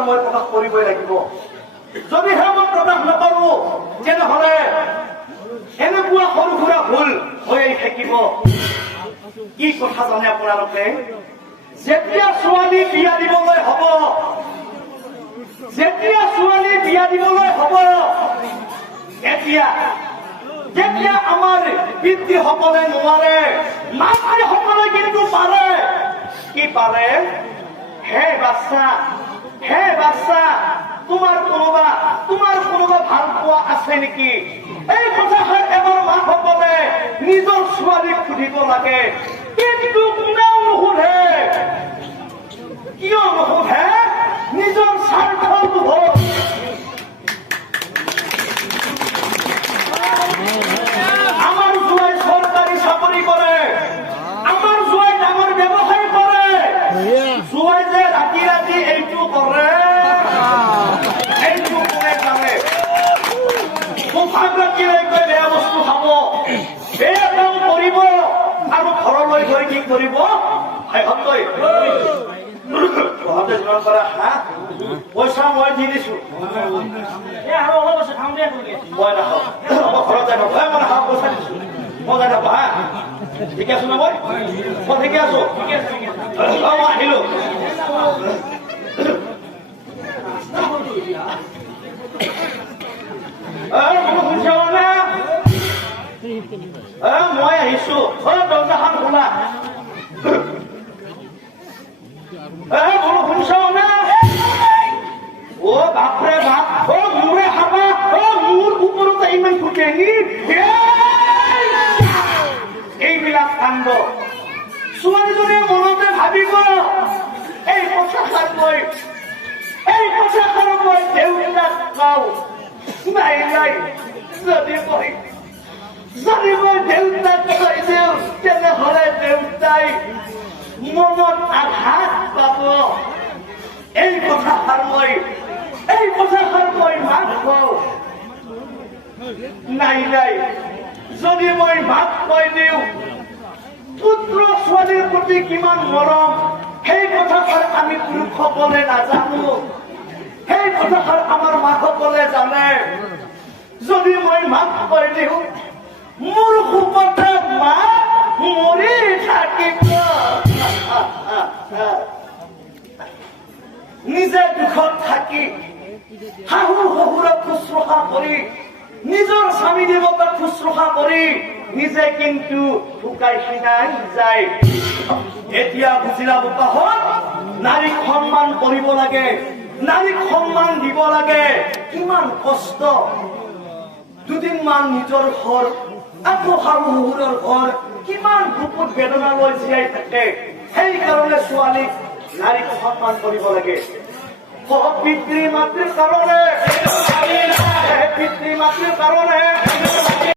অধিকাৰ মই প্ৰকাশ কৰিবই লাগিব। যদিহে মই প্ৰকাশ নকৰো তেনেহলে এনেকুৱা সৰু সুৰা ভুল হৈ থাকিব। কি কথা জানে আপোনালোকে? যেতিয়া ছোৱালী বিয়া দিবলৈ হব, যেতিয়া ছোৱালী বিয়া দিবলৈ হব, যেতিয়া আমাৰ পিতৃসকলে নোৱাৰে, মাতৃসকলে কিন্তু পাৰে। কি পাৰে? হে বাচ্চা, তোমাৰ কোনোবা ভাল পোৱা আছে নেকি? এই কথাষাৰ এবাৰ মাকসকলে নিজৰ ছোৱালীক সুধিব লাগে। কিন্তু কোনেও নুসুধে। কিয় নুসুধে? নিজৰ স্বাৰ্থৰ লোভত। আমাৰ জোঁৱাই চৰকাৰী চাকৰি কৰে, আমাৰ জোঁৱাই ডাঙৰ ব্যৱসায় কৰে। জোঁৱাই যে ৰাতি ৰাতি এইটো কৰে, এইটো কোনে জানে? ৰাতিলৈকে বেয়া বস্তু খাব, বেয়া কাম কৰিব আৰু ঘৰলৈ গৈ কি কৰিব? পইচা মই দি দিছো, আৰু অলপ আছে খাম দে। মই নাখাওঁ, ঘৰত যাই নাখাওঁ, মই নাখাওঁ, পইচা দিছো, মই যাই নাপাওঁ। হা, ঠিকে আছো ন? মই ঠিকে আছো, মই আহিলো। মই আহিছো, দৰজাখন খোলা। শুনছ না? অ বাপৰে বাপ, মোৰে খাবা, মোৰ ওপৰতে ইমান ফুটেনি। এইবিলাক কাণ্ড ছোৱালীজনীয়ে মনতে ভাবিব, এই কথাষাৰ মই দেউতাক পাওঁ। নাই, যদি মই দেউতাক কৈ দিওঁ তেনেহলে দেউতাই মনত আঘাত পাব। এই কথাষাৰ মই মাক কওঁ। নাই, যদি মই মাক কৈ দিওঁ পুত্ৰ ছোৱালীৰ প্ৰতি কিমান মৰম, সেই কথাষাৰ আমি পুৰুষসকলে নাজানো, সেই কথাষাৰ আমাৰ মাকসকলে জানে। যদি মই মাক কৈ দিওঁ মোৰ সুখতে মা মৰি থাকিব, নিজে দুখত থাকি শাহু শহুৰক শুশ্ৰূষা কৰি, নিজৰ স্বামী দেৱতাক শুশ্ৰূষা কৰি নিজে কিন্তু শুকাই খিনাই যায়। এতিয়া বুজিলা বোপাহত, নাৰীক সন্মান কৰিব লাগে, নাৰীক সন্মান দিব লাগে। কিমান কষ্ট। দুদিনমান নিজৰ ঘৰ, আকৌ শাহু শহুৰৰ ঘৰ, কিমান বুকুত বেদনা লৈ জীয়াই থাকে। সেইকাৰণে ছোৱালীক, নাৰীক সন্মান কৰিব লাগে। পিতৃ মাতৃৰ কাৰণে